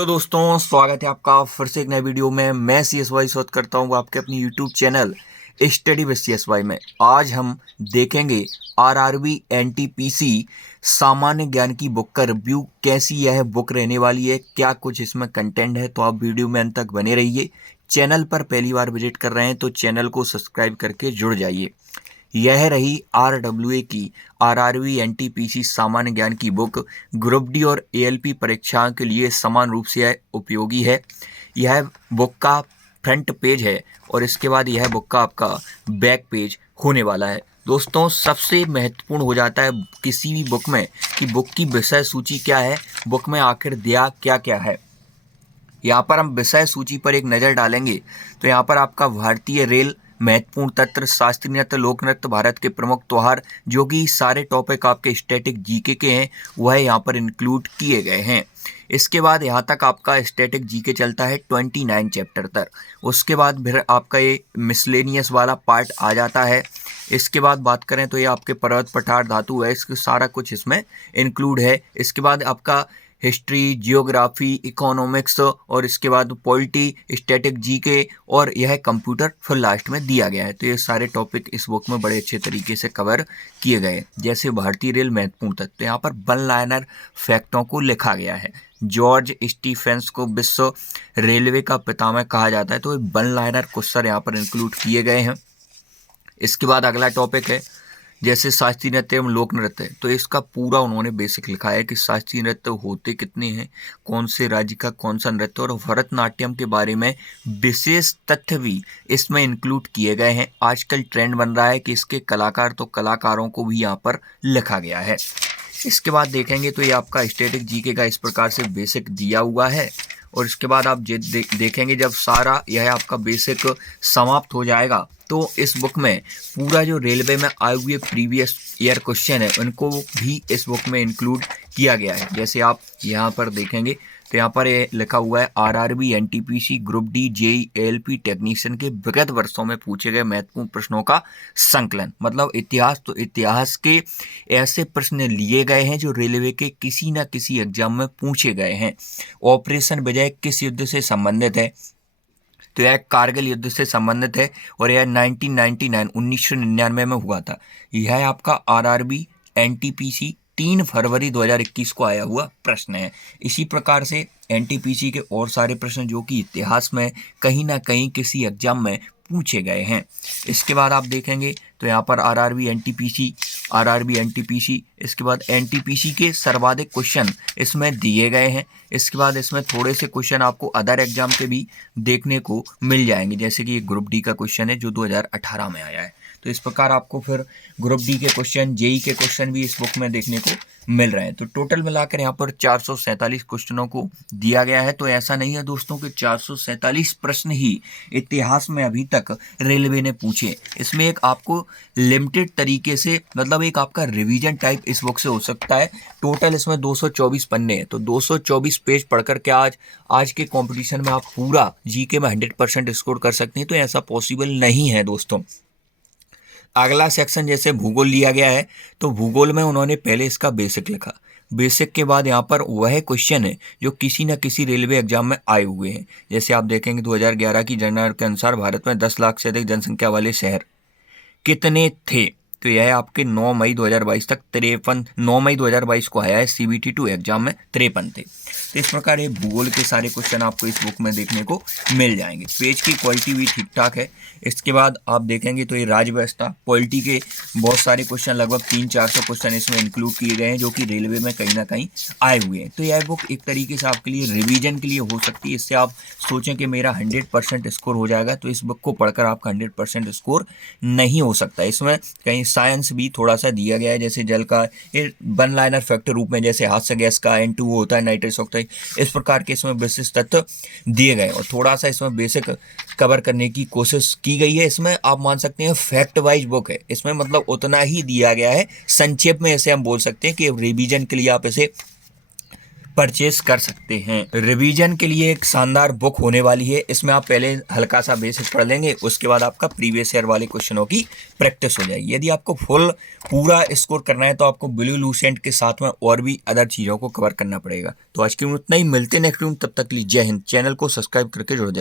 Hello दोस्तों, स्वागत है आपका फिर से एक नए वीडियो में। मैं सी एस वाई स्वागत करता हूँ आपके अपनी YouTube channel study with C S Y में। आज हम देखेंगे आरआरबी एनटीपीसी सामान्य ज्ञान की बुक का रिव्यू। कैसी यह बुक रहने वाली है, क्या कुछ इसमें कंटेंट है, तो आप वीडियो में अंत तक बने रहिए। चैनल पर पहली बार विजिट कर रहे हैं तो चैनल को सब्सक्राइब करके जुड़ जाइए। यह रही आरडब्ल्यूए की आरआरबी एनटीपीसी सामान्य ज्ञान की बुक। ग्रुप डी और एएलपी परीक्षाओं के लिए समान रूप से उपयोगी है। यह बुक का फ्रंट पेज है और इसके बाद यह बुक का आपका बैक पेज होने वाला है। दोस्तों, सबसे महत्वपूर्ण हो जाता है किसी भी बुक में कि बुक की विषय सूची क्या है, बुक में आखिर दिया क्या क्या है। यहाँ पर हम विषय सूची पर एक नज़र डालेंगे तो यहाँ पर आपका भारतीय रेल, महत्वपूर्ण तत्व, शास्त्रीय नृत्य, लोक नृत्य, भारत के प्रमुख त्योहार, जो कि सारे टॉपिक आपके स्टैटिक जीके के हैं, वह यहाँ पर इंक्लूड किए गए हैं। इसके बाद यहाँ तक आपका स्टैटिक जीके चलता है 29 चैप्टर तक। उसके बाद फिर आपका ये मिसलेनियस वाला पार्ट आ जाता है। इसके बाद बात करें तो ये आपके पर्वत पठार धातु है, इसके सारा कुछ इसमें इंक्लूड है। इसके बाद आपका हिस्ट्री, जियोग्राफी, इकोनॉमिक्स और इसके बाद पॉलिटी, स्टैटिक जीके और यह कंप्यूटर फिर लास्ट में दिया गया है। तो ये सारे टॉपिक इस बुक में बड़े अच्छे तरीके से कवर किए गए। जैसे भारतीय रेल, महत्वपूर्ण तत्व, तो यहाँ पर वन लाइनर फैक्टों को लिखा गया है। जॉर्ज स्टीफेंस को विश्व रेलवे का पितामह कहा जाता है, तो वन लाइनर क्वेश्चन यहाँ पर इंक्लूड किए गए हैं। इसके बाद अगला टॉपिक है जैसे शास्त्रीय नृत्य एवं लोक नृत्य। तो इसका पूरा उन्होंने बेसिक लिखा है कि शास्त्रीय नृत्य होते कितने हैं, कौन से राज्य का कौन सा नृत्य, और भरतनाट्यम के बारे में विशेष तथ्य भी इसमें इंक्लूड किए गए हैं। आजकल ट्रेंड बन रहा है कि इसके कलाकार, तो कलाकारों को भी यहाँ पर लिखा गया है। इसके बाद देखेंगे तो ये आपका स्टैटिक जीके का इस प्रकार से बेसिक दिया हुआ है। और इसके बाद आप देखेंगे जब सारा यह आपका बेसिक समाप्त हो जाएगा तो इस बुक में पूरा जो रेलवे में आए हुए प्रीवियस ईयर क्वेश्चन है उनको भी इस बुक में इंक्लूड किया गया है। जैसे आप यहाँ पर देखेंगे तो यहाँ पर ये लिखा हुआ है RRB NTPC group D JE ALP technician के विगत वर्षों में पूछे गए महत्वपूर्ण प्रश्नों का संकलन। मतलब इतिहास, तो इतिहास के ऐसे प्रश्न लिए गए हैं जो रेलवे के किसी न किसी एग्जाम में पूछे गए हैं। ऑपरेशन विजय किस युद्ध से संबंधित है, तो यह कारगिल युद्ध से संबंधित है और यह 1999 में हुआ था। यह आपका आरआरबी एनटीपीसी 3 फरवरी 2021 को आया हुआ प्रश्न है। इसी प्रकार से एनटीपीसी के और सारे प्रश्न जो कि इतिहास में कहीं ना कहीं किसी एग्जाम में पूछे गए हैं। इसके बाद आप देखेंगे तो यहाँ पर आरआरबी एनटीपीसी, इसके बाद एनटीपीसी के सर्वाधिक क्वेश्चन इसमें दिए गए हैं। इसके बाद इसमें थोड़े से क्वेश्चन आपको अदर एग्जाम के भी देखने को मिल जाएंगे, जैसे कि ग्रुप डी का क्वेश्चन है जो 2018 में आया है। तो इस प्रकार आपको फिर ग्रुप डी के क्वेश्चन, जेई के क्वेश्चन भी इस बुक में देखने को मिल रहे हैं। तो टोटल मिलाकर यहाँ पर 447 क्वेश्चनों को दिया गया है। तो ऐसा नहीं है दोस्तों कि 447 प्रश्न ही इतिहास में अभी तक रेलवे ने पूछे। इसमें एक आपको लिमिटेड तरीके से, मतलब एक आपका रिवीजन टाइप इस बुक से हो सकता है। टोटल इसमें 224 पन्ने हैं, तो 224 पेज पढ़कर के आज के कंपटीशन में आप पूरा जीके में 100% स्कोर कर सकते हैं, तो ऐसा पॉसिबल नहीं है दोस्तों। अगला सेक्शन जैसे भूगोल लिया गया है, तो भूगोल में उन्होंने पहले इसका बेसिक लिखा। बेसिक के बाद यहाँ पर वह क्वेश्चन है जो किसी न किसी रेलवे एग्जाम में आए हुए हैं। जैसे आप देखेंगे 2011 की जनगणना के अनुसार भारत में 10 लाख से अधिक जनसंख्या वाले शहर कितने थे, तो यह आपके 9 मई 2022 तक 9 मई 2022 को आया है सीबीटी 2 एग्जाम में 53 थे। तो इस प्रकार ये भूगोल के सारे क्वेश्चन आपको इस बुक में देखने को मिल जाएंगे। पेज की क्वालिटी भी ठीक ठाक है। इसके बाद आप देखेंगे तो ये राज्य व्यवस्था, पॉलिटी के बहुत सारे क्वेश्चन, लगभग 300-400 क्वेश्चन इसमें इंक्लूड किए गए हैं जो कि रेलवे में कहीं ना कहीं आए हुए हैं। तो यह बुक एक तरीके से आपके लिए रिवीजन के लिए हो सकती है। इससे आप सोचें कि मेरा 100% स्कोर हो जाएगा, तो इस बुक को पढ़कर आपका 100% स्कोर नहीं हो सकता। इसमें कहीं साइंस भी थोड़ा सा दिया गया है, जैसे जल का वन लाइनर फैक्टर रूप में, जैसे हास्य गैस का N2O होता है, नाइट्रस ऑक्साइड, इस प्रकार के इसमें विशिष्ट तत्व दिए गए और थोड़ा सा इसमें बेसिक कवर करने की कोशिश की गई है। इसमें आप मान सकते हैं फैक्ट वाइज बुक है, इसमें मतलब उतना ही दिया गया है। संक्षेप में इसे हम बोल सकते हैं कि रिवीजन के लिए आप इसे परचेस कर सकते हैं। रिवीजन के लिए एक शानदार बुक होने वाली है। इसमें आप पहले हल्का सा बेसिक पढ़ लेंगे, उसके बाद आपका प्रीवियस ईयर वाले क्वेश्चनों की प्रैक्टिस हो जाएगी। यदि आपको फुल पूरा स्कोर करना है तो आपको ब्लू लूसेंट के साथ में और भी अदर चीज़ों को कवर करना पड़ेगा। तो आज की उतना ही, मिलते नेक्स्ट रूम, तब तक के लिए जय हिंद। चैनल को सब्सक्राइब करके जुड़ जाए।